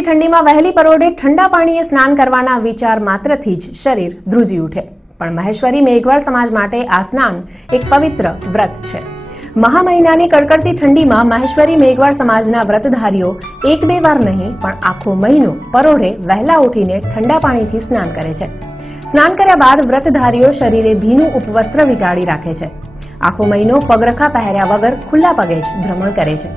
ઠંડીમાં વહેલી પરોઢે ઠંડા પાણીએ સ્નાન કરવાના વિચાર માત્રથી જ શરીર ધ્રુજી ઉઠે, પણ મહેશ્વરી મેઘવાળ સમાજ માટે આ સ્નાન એક પવિત્ર વ્રત છે. મહા મહિનાની કડકડતી ઠંડીમાં મહેશ્વરી મેઘવાળ સમાજના વ્રતધારીઓ એક બે વાર નહીં પણ આખો મહિનો પરોઢે વહેલા ઉઠીને ઠંડા પાણીથી સ્નાન કરે છે. સ્નાન કર્યા બાદ વ્રતધારીઓ શરીરે ભીનું ઉપવસ્ત્ર વીંટાળી રાખે છે. આખો મહિનો પગરખા પહેર્યા વગર ખુલ્લા પગે જ ભ્રમણ કરે છે.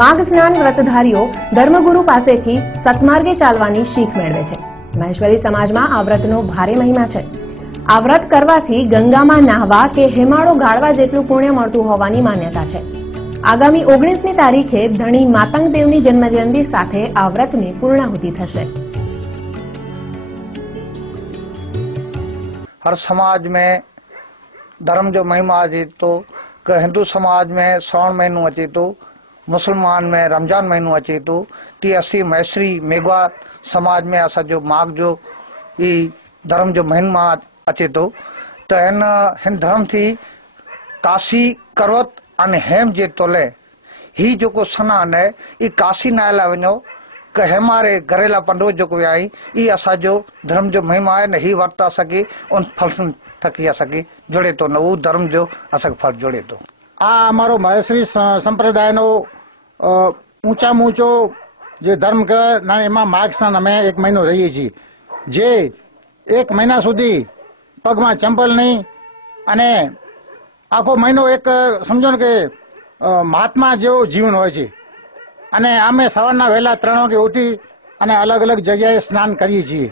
માઘ સ્નાન વ્રતધારીઓ ધર્મગુરુ પાસેથી સતમાર્ગે ચાલવાની શીખ મેળવે છે. મહેશ્વરી સમાજમાં આ વ્રતનો ભારે મહિમા છે. આ વ્રત કરવાથી ગંગામાં નાહવા કે હેમાળો ગાળવા જેટલું પુણ્ય મળતું હોવાની માન્યતા છે. આગામી 19મી તારીખે ધણી માતંગ દેવની જન્મજયંતિ સાથે આ વ્રતની પૂર્ણાહુતિ થશે. हर समाज में धर्म जो महिमा अचे तो हिंदू समाज में श्रावण महीनो अचे तो, मुसलमान में रमजान महीनो अचे तो, ती असी महेश्वरी मेघवाळ समाज में असा जो माघ जो ई धर्म जो महिमा अचे तो हिन धर्म थी काशी करवत अने हेम जे तोले ही जो को स्नान है ई काशी नायला वनो कि हमारे घरेला पंडो जो को आई ई असा जो धर्म जो महिमा है न ही वर्ता सके उन फल थकी सके जुड़े तो न वो धर्म जो असा फल जुड़े तो आ हमारो महेश्वरी संप्रदाय नो ऊंचा ऊंचो जे धर्म के एमा माघ स्नान अमे एक महीनो रहीए छीए जे एक महीना सुधी पग में चंपल नहीं अने आखो महीनो एक समझो ने के महात्मा जेवो जीवन होय छे અને અમે સવારના વહેલા 3 વાગે ઉઠી અને અલગ અલગ જગ્યાએ સ્નાન કરીએ છીએ.